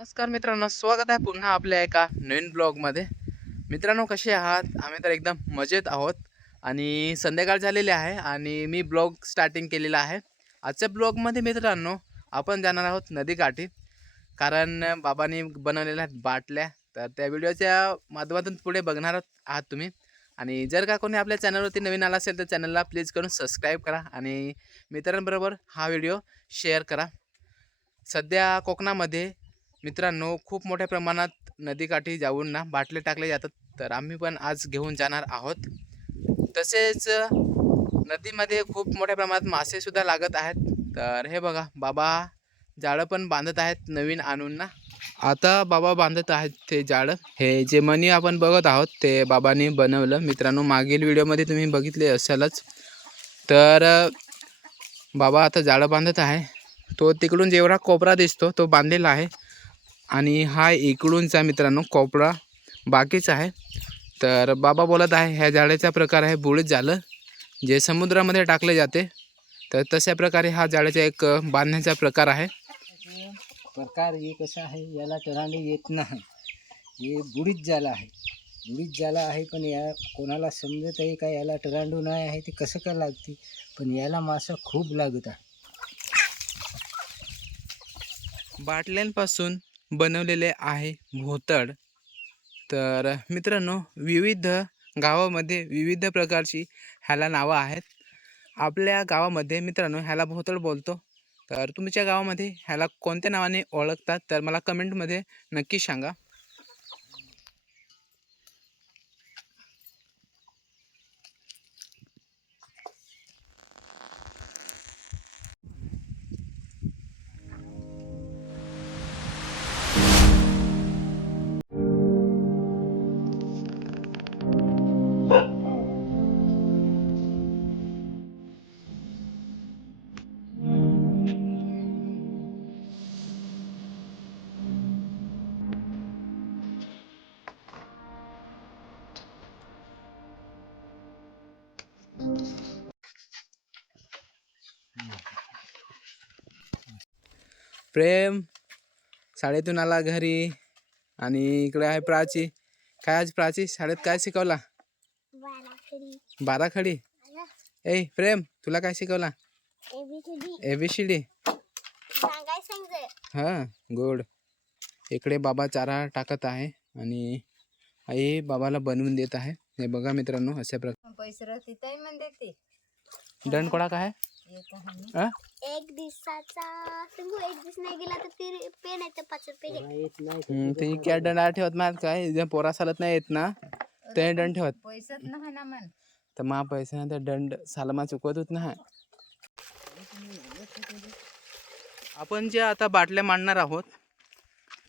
नमस्कार मित्रांनो स्वागत आहे पुन्हा आपल्या एका नवीन ब्लॉगमध्ये मित्रांनो कसे आहात? आम्ही तर एकदम मजेत आहोत आणि संध्याकाळ झालेली आहे आणि मी ब्लॉग स्टार्टिंग केलेला आहे. आजच्या ब्लॉगमध्ये मित्रांनो आपण जाणार आहोत नदीकाठी कारण बाबांनी बनवलेल्या आहेत बाटल्या. तर त्या व्हिडिओच्या माध्यमातून पुढे बघणार आहात तुम्ही. आणि जर का कोणी आपल्या चॅनलवरती नवीन आला असेल तर चॅनलला प्लीज करून सबस्क्राईब करा आणि मित्रांबरोबर हा व्हिडिओ शेअर करा. सध्या कोकणामध्ये मित्रांनो खूप मोठ्या प्रमाणात नदीकाठी जाऊन ना बाटले टाकले जातात. तर आम्ही पण आज घेऊन जाणार आहोत. तसेच नदीमध्ये खूप मोठ्या प्रमाणात मासेसुद्धा लागत आहेत. तर हे बघा बाबा जाळं पण बांधत आहेत नवीन आणून ना. आता बाबा बांधत आहेत ते जाळं. हे जे मनी आपण बघत आहोत ते बाबांनी बनवलं. मित्रांनो मागील व्हिडिओमध्ये तुम्ही बघितले असालच. तर बाबा आता जाळं बांधत आहे. तो तिकडून जेवढा कोपरा दिसतो तो बांधलेला आहे. आणि हा इकडूनचा मित्रांनो कोपरा बाकीच आहे. तर बाबा बोलत आहे ह्या जाळ्याचा प्रकार आहे बुडीत जाळं जे समुद्रामध्ये टाकले जाते. तर तशा प्रकारे हा जाळ्याचा एक बांधण्याचा प्रकार आहे. प्रकार हे कसं आहे याला टरांडे येत नाही. हे बुडीत झाला आहे. बुडीत झाला आहे पण या कोणाला समजत आहे का याला टरांडू नाही आहे ते कसं काय लागते? पण याला मासा खूप लागत आहे. बाटल्यांपासून बनवलेले आहे भोतड. तर मित्रांनो विविध गावामध्ये विविध प्रकारची ह्याला नावं आहेत. आपल्या गावामध्ये मित्रांनो ह्याला भोतड बोलतो. तर तुमच्या गावामध्ये ह्याला कोणत्या नावाने ओळखतात? तर मला कमेंटमध्ये नक्की सांगा. प्रेम शाळेतून आला घरी आणि इकडे आहे प्राची. काय आज प्राची? शाळेत काय शिकवला? बाराखडी. बाराखडी? ए प्रेम तुला काय शिकवला? ABCD A B C D. सांगाय सांगते हां गुड. इकडे बाबा चारा टाकत आहे आणि आई बाबाला बनवून देत आहे. हे बघा मित्रांनो अशा प्रकार पैसे राहते ताई म्हणते ते. दंड कोणा काय? हा? एक दिवसाचा सांगू एक दिवस नाही गेला तर ते पेन येतं पाच रुपये त्याला येत नाही हम्म, ते क्या दंड ठेवत नाही काय जे पोरा चालत नाही येत ना. ते दंड ठेवत. पैसेच नाही ना मन तर मा पैसे नाही तर दंड सालमा चुकवत होत ना आपण जे आता बाटल्या मांडणार आहोत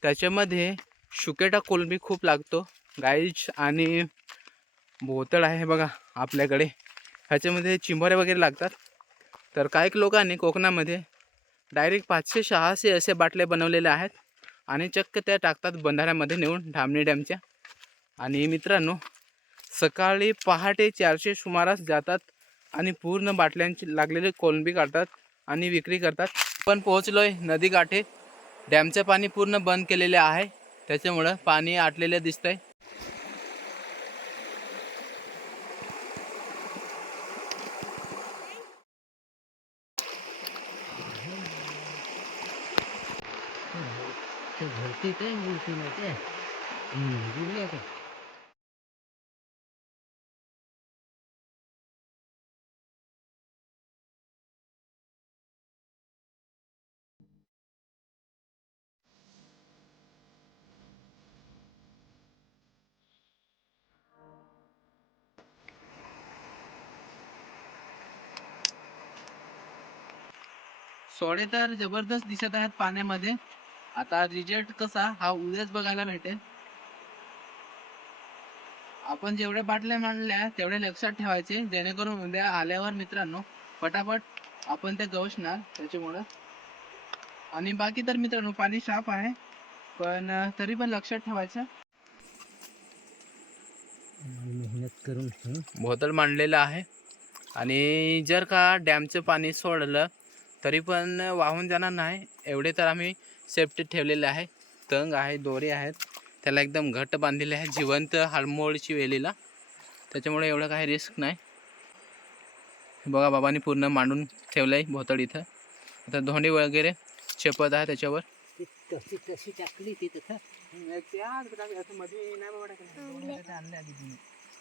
त्याच्यामध्ये शुकेटा कोलंबी खूप लागतो. गाईच आणि भोतळ आहे बघा आपल्याकडे. ह्याच्यामध्ये चिंबोऱ्या वगैरे लागतात. तर काही लोकांनी कोकणामध्ये डायरेक्ट पाचशे सहाशे असे बाटले बनवलेले आहेत आणि चक्क त्या टाकतात बंधाऱ्यामध्ये नेऊन धामणी डॅमच्या. आणि मित्रांनो सकाळी पहाटे चारशे सुमारास जातात आणि पूर्ण बाटल्यांची लागलेली कोलंबी काढतात आणि विक्री करतात. पण पोहोचलोय नदीकाठे. डॅमचं पाणी पूर्ण बंद केलेले आहे. त्याच्यामुळं पाणी आटलेलं दिसतंय. बुडल्या का सोडे तर जबरदस्त दिसत आहेत पाण्यामध्ये. आता रिजल्ट कसा? हा उद्याच बघायला भेटेल. आपण जेवढ्या बाटल्या मांडल्या तेवढे लक्षात ठेवायचे जेणेकरून उद्या आल्यावर मित्रांनो पटापट आपण ते गवसणार त्याच्यामुळं. आणि बाकी तर मित्रांनो पाणी साफ आहे पण तरी पण लक्षात ठेवायचं. मेहनत करून हं. भोतल मांडलेलं आहे. आणि जर का डॅमचं पाणी सोडलं तरी पण वाहून जाणार नाही. एवढे तर आम्ही सेफ्टी ठेवलेले आहे. तंग आहे दोरे आहेत. त्याला एकदम घट्ट बांधलेले आहे. जिवंत हाडमोळची वेलीला. त्याच्यामुळे एवढं काही रिस्क नाही. बघा बाबांनी पूर्ण मांडून ठेवलं आहे भोतड इथं. आता धोंडी वगैरे चेपत आहे त्याच्यावर. ती तशी तशी टाकली ती तथा?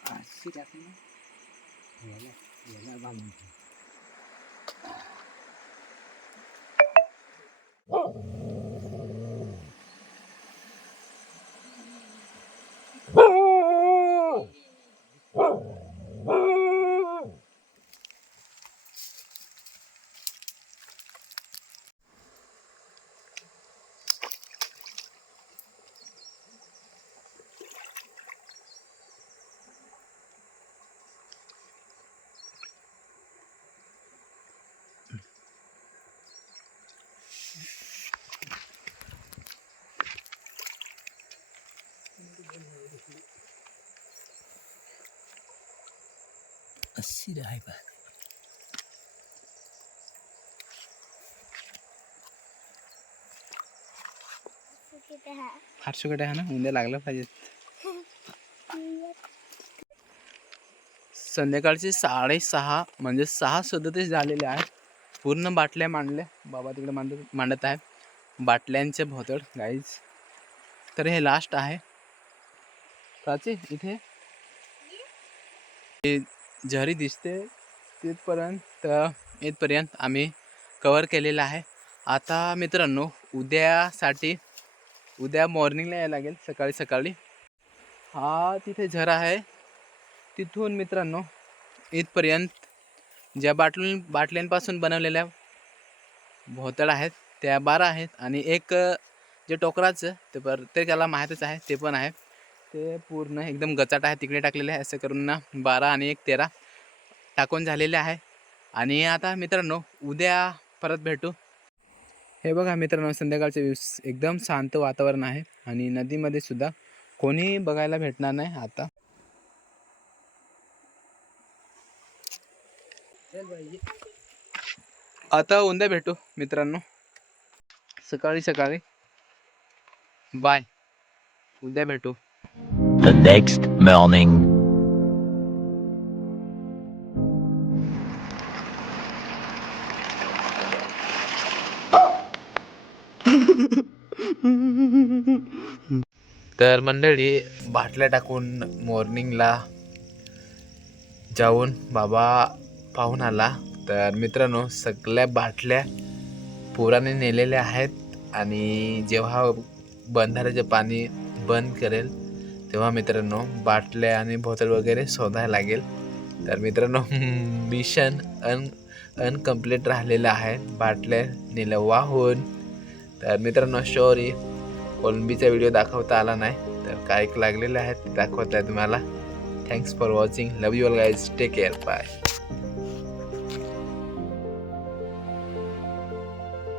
अशी टाकली ना. याला याला बांधून ठेव. अशी राहाय बा तिथे हा फार सुकट आहे ना? उद्या लागलं पाहिजे. संध्याकाळचे साडेसहा म्हणजे सहा सदतीस झालेले आहेत. पूर्ण बाटल्या मांडल्या. बाबा तिकडे मांडत मांडत आहे बाटल्यांचे भोतड गाईज तर हे लास्ट आहे. प्राची इथे? झरी दिसते तिथपर्यंत इथपर्यंत आम्ही कवर केलेलं आहे. आता मित्रांनो उद्यासाठी उद्या मॉर्निंगला यायला लागेल सकाळी सकाळी. हा तिथे झरा आहे. तिथून मित्रांनो इथपर्यंत ज्या बाटल बाटल्यांपासून बनवलेल्या भोतळ आहेत त्या बारा आहेत आणि एक जे टोकराचं ते प्रत्येकाला माहीतच आहे ते पण आहे. ते पूर्ण एकदम गचाट आहे तिकडे टाकलेले आहे असं करून ना बारा आणि एक तेरा टाकून झालेले आहे. आणि आता मित्रांनो उद्या परत भेटू. हे बघा मित्रांनो संध्याकाळचे दिवस एकदम शांत वातावरण आहे आणि नदीमध्ये सुद्धा कोणी बघायला भेटणार नाही आता. आता उद्या भेटू मित्रांनो. सकाळी सकाळी. बाय. उद्या भेटू. The next morning. तर मंडळी बाटल्या टाकून मॉर्निंगला जाऊन बाबा पाहून आला तर मित्रांनो सगळ्या बाटल्या पुराने नेलेल्या आहेत आणि जेव्हा बंधाऱ्याचे पाणी बंद करेल तेव्हा मित्रांनो बाटल्या आणि बोतल वगैरे शोधायला लागेल. तर मित्रांनो मिशन अन अनकम्प्लीट राहिलेलं आहे. बाटल्या नेलं वाहून तर मित्रांनो शोरी कोलंबीचा व्हिडिओ दाखवता आला नाही. तर काय लागलेले आहेत ते दाखवत आहे तुम्हाला thanks for watching love you all guys take care bye